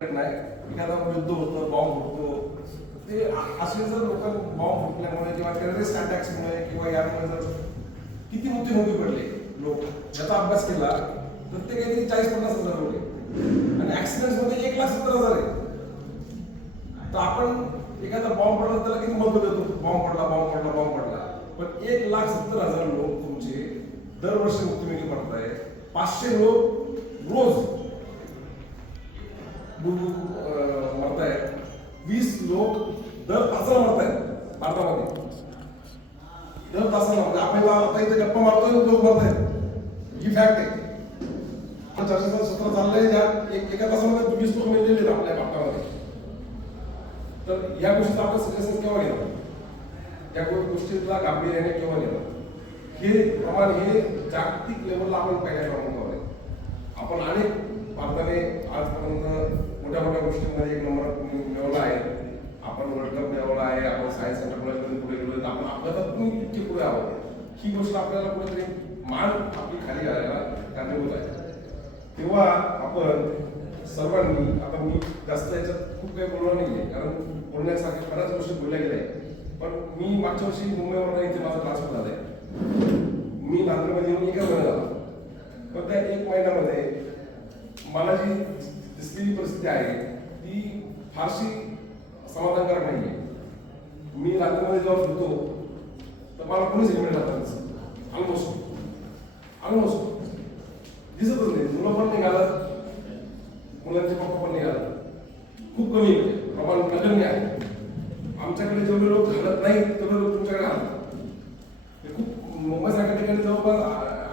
नाही एखादा युद्ध होतं, बॉम्ब होतो, ते असे जर लोक बॉम्ब फुटल्यामुळे किंवा टेररिस्ट अटॅक्समुळे किंवा यामुळे जर किती मृत्युमुखी पडले लोक याचा अभ्यास केला तर ते काही 40-50 हजार होते आणि ऍक्सिडेंट्समध्ये 1,70,000 आहे. तर आपण एखादा बॉम्ब पडला त्याला किती महत्व देतो, बॉम्ब पडला बॉम्ब पडला बॉम्ब पडला, पण 1,70,000 लोक तुमचे दरवर्षी मृत्युमुखी पडताय. 500 लोक रोज मरतायत. 20 लोक दर तासाला मरतायत भारतामध्ये. दर तासाला म्हणजे आपण आता इथे गप्पा मारतोय लोक मरतायत, ही फॅक्ट आहे. चर्चेचं सत्र चाललंय ज्यात एका तासामध्ये 20 लोक मेलेले आहेत आपल्या भारतामध्ये. तर या गोष्टीचा आपण सिरियसनेस केव्हा घेणार, या गोष्टीला गांभीर्याने केव्हा घेणार, हे प्रमाण हे जागतिक लेवलला आपण पहिल्या क्रमांकावर आहे. आपण अनेक भारताने आजपर्यंत मोठ्या मोठ्या गोष्टींमध्ये 1 नंबर मिळवला आहे. आपण वर्ल्ड कप मिळवला आहे, आपण सायन्स एंटरप्राइजमध्ये पुढे गेलो, आपण अपघातात इतके पुढे आहोत. ही गोष्ट आपल्याला कुठेतरी मान आपली खाली घालायला कारणीभूत आहे. तेव्हा आपण सर्वांनी, आता मी जास्त याच्यात खूप काही बोलणार नाहीये कारण बोलण्यासारख्या बऱ्याच गोष्टी बोलल्या गेल्या आहेत, पण मी मागच्या वर्षी मुंबईवर इथे माझा ट्रान्सफर झालाय. मी नांदेडमध्ये येऊन 1 महिना झाला, पण त्या 1 महिन्यामध्ये मला जी दिसलेली परिस्थिती आहे ती फारशी समाधानकारक नाही आहे. मी रात्रीमध्ये जेव्हा फिरतो तर मला कोणीच हेल्मेट घालतात ऑलमोस्ट दिसतच नाही. मुलं पण नाही घालत, मुलांचे पप्पा पण नाही घालत, खूप कमी आहे, प्रमाण नगण्य आहे. आमच्याकडे जेवढे लोक घालत नाही तेवढे लोक तुमच्याकडे घालतात. हे खूप मुंबईसारख्या ठिकाणी जवळपास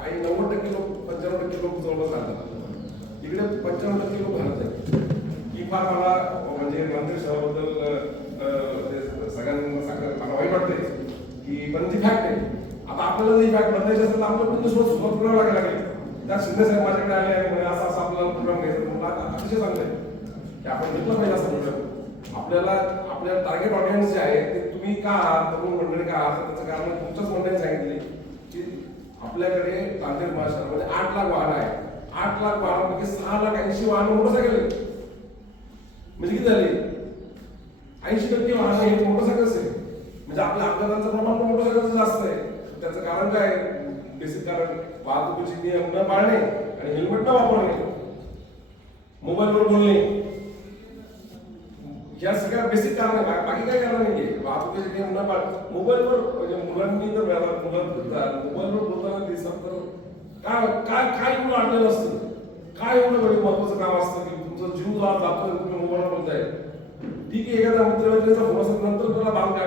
90% लोक 95% लोक जवळपास घालतात. इकडे 95% लोक घालत नाही. ही फार मला म्हणजे मंत्री शहराबद्दल सगळ्यांना सांगत मला वाईट वाटते की पण ती फॅक्ट आहे. आता आपल्याला ही फॅक्ट बदलायची असेल तर आपल्याला पण सुरुवात करावं लागेल. त्या शिंदे साहेब माझ्याकडे आले आणि म्हणजे असं असं आपल्याला प्रोग्राम घ्यायचा, मला अतिशय चांगलं आहे की आपण घेतलं पाहिजे असा प्रोग्राम. आपल्या टार्गेट ऑडियन्स जे आहे ते तुम्ही का आहात, तरुण मंडळी का आहात, त्याचं कारण तुमच्याच मंडळीने सांगितले की आपल्याकडे नांदेड महाशहरामध्ये 8 लाख वाहन आहे. 8 लाख वाहनांपैकी 6,80,000 वाहन मोटरसायकल आहे. म्हणजे किती झाले, 80% वाहन हे मोटरसायकल्स आहे. म्हणजे आपल्या अपघातांचं प्रमाण मोटरसायकलचं जास्त आहे. त्याचं कारण काय, बेसिक कारण वाहतुकीचे नियम न पाळणे आणि हेल्मेट न वापरणे, मोबाईलवर बोलणे, या सगळ्या बेसिक कारण आहे. बाकी काय कारण नाहीये. वाहतुकीचे नियम न पाळ, मोबाईलवर म्हणजे मुलांनी जर मुलं फिरतात मोबाईलवर बोलताना दिसत तर काय एवढं अडलेलं असतं, काय एवढं वेळ महत्वाचं काम असतं की तुमचा जीव जातोय तुम्ही मोबाईलवर बोलताय. ठीक आहे, एखादा मित्र फोन असेल नंतर तुला भाग